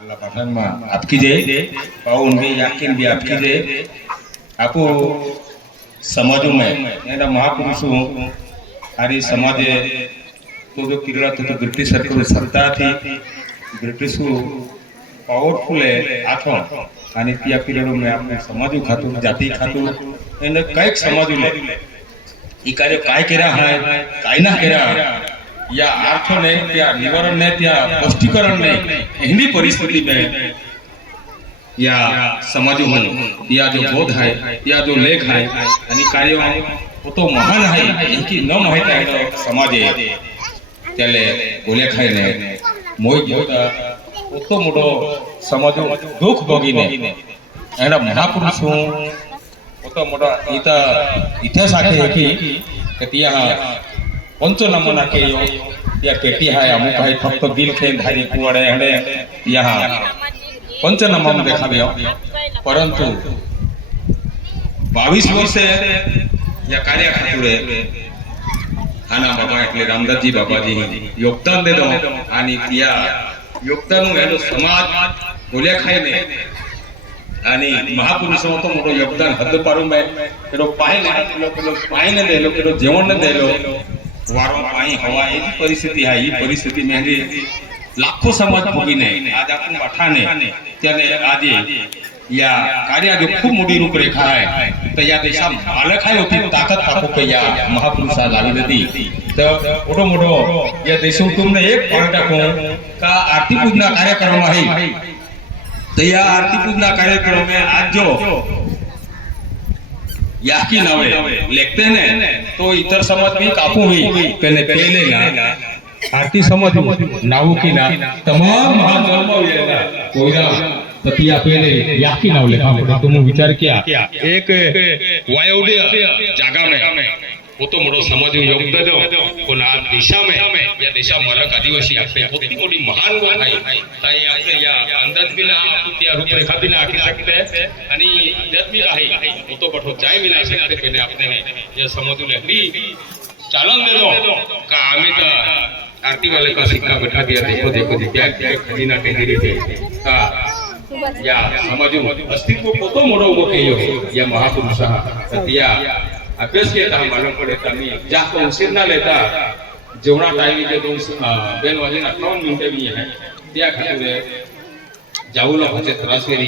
अल्लाह पाठन में आपकी जय पाउन भी याकिन भी आपकी जय आपको समाजों में ऐसा महापुरुषों हरी समाजे तो जो किरला तो ब्रिटिश सरकार सत्ता थी ब्रिटिश पावरफुल है आठों आणि त्या पिरियड में आपने समाजू खातू जाती खातू એને કઈક સમાજુ લે ઈ કાર્ય काय केरा है काय ना केरा या अर्थ ने त्या निवारण ने त्या स्पष्टीकरण ने हिंदी परिस्थिति में या समाजू में या जो बोध है या जो लेख है आणि कार्य तो महान है इनकी न माहिती है समाजे त्याले बोले खाय ने मोय जोता तो मोटो समाजो दुख भोगीने एना महापुरुषों तो मोटा इता इतिहास आखे की त्या पंचो नमूना के यो या पेटी है अमुक है फक्त दिल खेन धारी कुवाड़े हडे यहाँ पंच नमूना देखाव्यो परंतु 22 वर्षे या कार्य खातुरे आना बाबा એટલે રામદાસજી બાબાજી યોગદાન દેલો आणि त्या योगदान एनो समाज बोले खाय ने आणि महापुरुषों तो मोटो योगदान हद पारू में पेलो पाय ने पेलो पाय ने देलो पेलो जेवण ने देलो वारो पाई हवा ए परिस्थिति है ई परिस्थिति में लाखों समाज भोगीने आज आपण मठाने त्याने आज या कार्य जो खूब मोटी रूपरेखा है तो या देशा मालक है होती ताकत आपको के या महापुरुषा लावी देती तो मोटो मोटो या देशों तुमने एक पॉइंट को का आरती पूजना कार्यक्रम है तो या आरती पूजना कार्यक्रम में आज जो याकी नवे लिखते हैं तो इतर समाज भी कापू हुई पहले ना आरती समाज नावू की ना तमाम महाजन्म लेना कोईरा ततिया पहले याकी नाव लिखा पड़ा तुम विचार किया एक वायव्य जागा में वो तो मोटो समाज योगदान दो कोण आ दिशा में या दिशा मालक आदिवासी आपने मोटी मोटी महान गोष्ट आहे ताई आपले या अंदाज बिना आपण त्या रूपरेखा बिना आखी सकते हैं आणि आध्यात्मिक आहे वो तो बठो जाय बिना सकते पहले आपने या समाजूला भी चालन दे दो का आम्ही तर आरती वाले का सिक्का बैठा दिया देखो देखो क्या खजीना कह रही थी का या समाजू अस्तित्व को तो मोडो उभो केयो या महापुरुषा त्या अभ्यास केला मालूम पड़े तमी जा को उशीर ना लेता जेवणा टाइम के 2 वाजे 58 मिनिटे भी है त्या खातिर जाऊला होते त्रासवेरी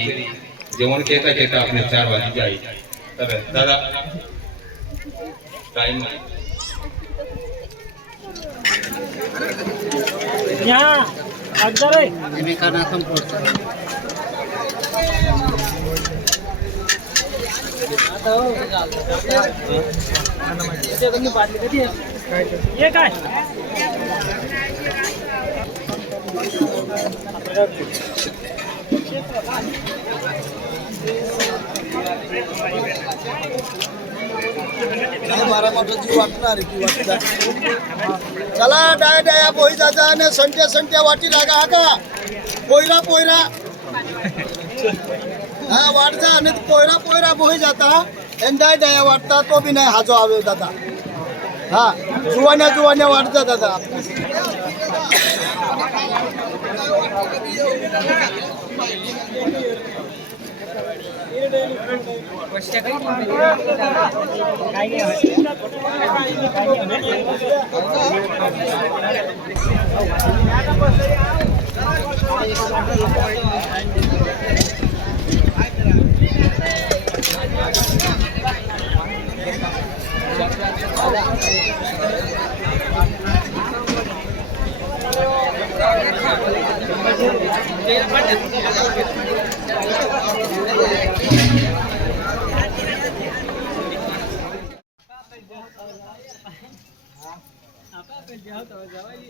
जेवण केता केता अपने 4 वाजे जाई तर दादा टाइम यहाँ अगर ini karena sempurna ये काय मारा मोठं जीव वाटणार की वाटता चला डाय डाया बोई जाता आणि संट्या संट्या वाटी लागा का पोयरा पोयरा हाँ वाटता आणि पोयरा पोयरा बोई जाता एंडाय डाया वाटता तो भी नाही हाजो आवे दादा हाँ जुवान्या जुवान्या वाटता दादा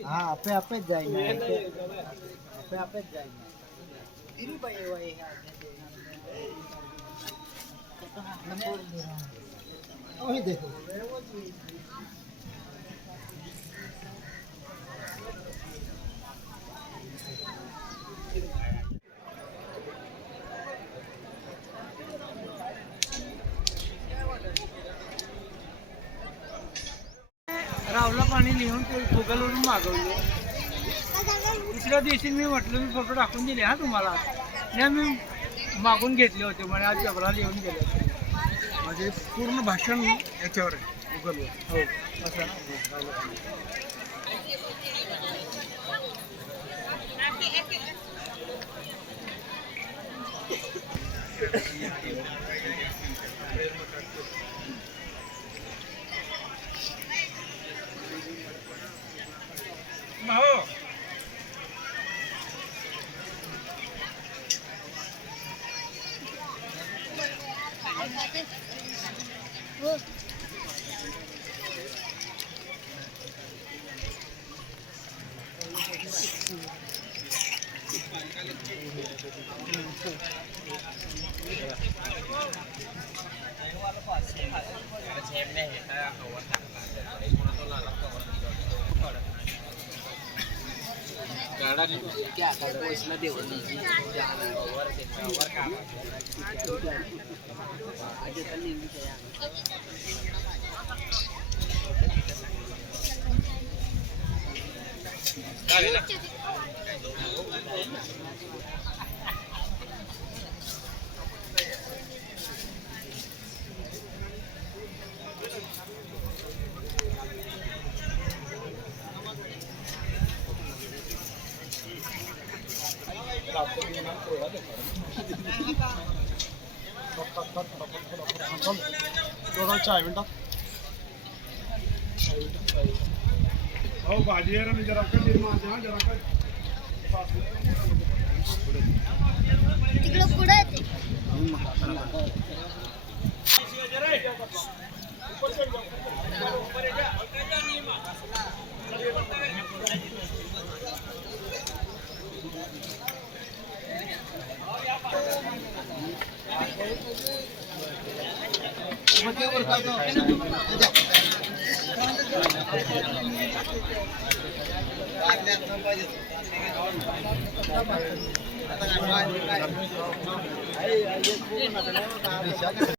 हाँ आपे आपे जाएंगे आपे आपे जाएंगे इरी भाई वही है वही देखो रावला पाणी लिहून ते गुगलवरून मागवलं दुसऱ्या दिवशी मी म्हटलं मी फोटो टाकून दिले हा तुम्हाला नाही मी मागून घेतले होते म्हणजे आज पेपराला येऊन गेले होते. म्हणजे पूर्ण भाषण याच्यावर आहे गुगलवर. हो असं ना. भाऊ थोडा चाय मिनटा भाऊ भाजी आहे ना मी जरा का निर्माण जरा का तिकडं पुढे येते